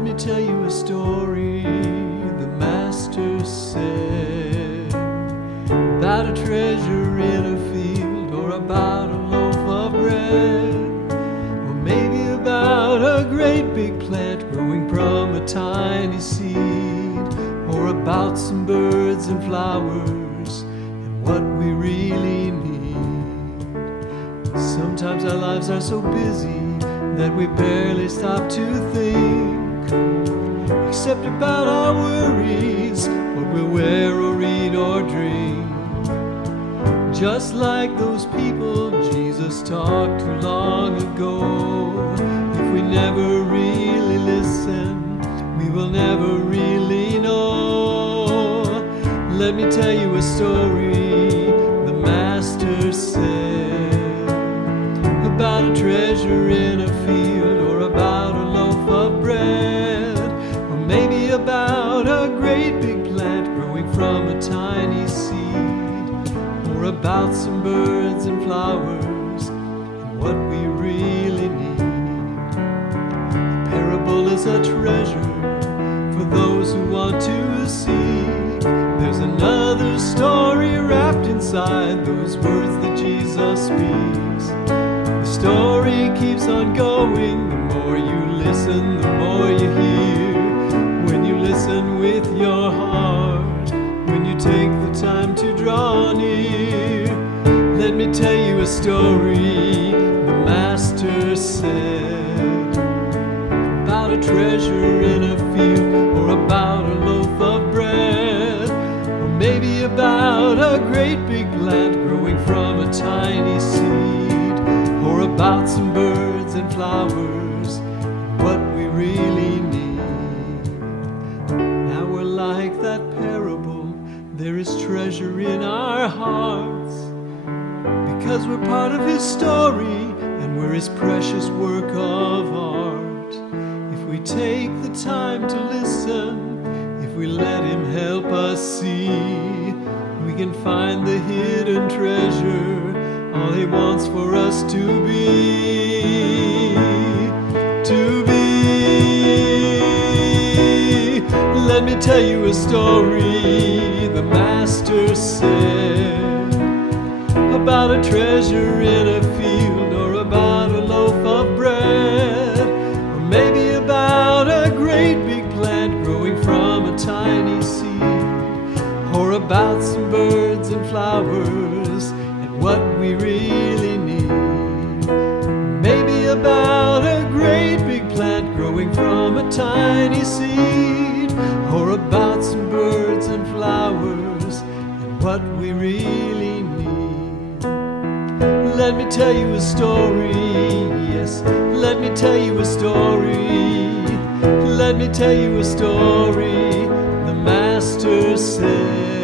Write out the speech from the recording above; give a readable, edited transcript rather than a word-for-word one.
Let me tell you a story the master said, about a treasure in a field, or about a loaf of bread, or maybe about a great big plant growing from a tiny seed, or about some birds and flowers and what we really need. Sometimes our lives are so busy that we barely stop to think, except about our worries, what we'll wear or eat or drink. Just like those people Jesus talked to long ago, if we never really listen, we will never really know. Let me tell you a story the master said, about a treasure in a field, or about a loaf of bread, or maybe about a great big plant growing from a tiny seed, or about some birds and flowers and what we really need. A parable is a treasure for those who want to see. There's another story wrapped inside those words that Jesus speaks. The story keeps on going. The more you listen, the more you hear. When you listen with your heart, when you take the time to draw near. Let me tell you a story the master said, about a treasure in a field, or about a loaf of bread, or maybe about a great big plant growing from a tiny seed, or about some birds and flowers and what we really need. Now we're like that parable. There is treasure in our hearts, because we're part of His story and we're His precious work of art. If we take the time to listen, if we let Him help us see, we can find the hidden treasure, all He wants for us to be. To be. Let me tell you a story the master said, about a treasure in a field, or about a loaf of bread, or maybe about a great big plant growing from a tiny seed, or about some birds and flowers and what we really need. Maybe about a great big plant growing from a tiny seed, or about some birds and flowers and what we really need. Let me tell you a story, yes, let me tell you a story. Let me tell you a story the master said.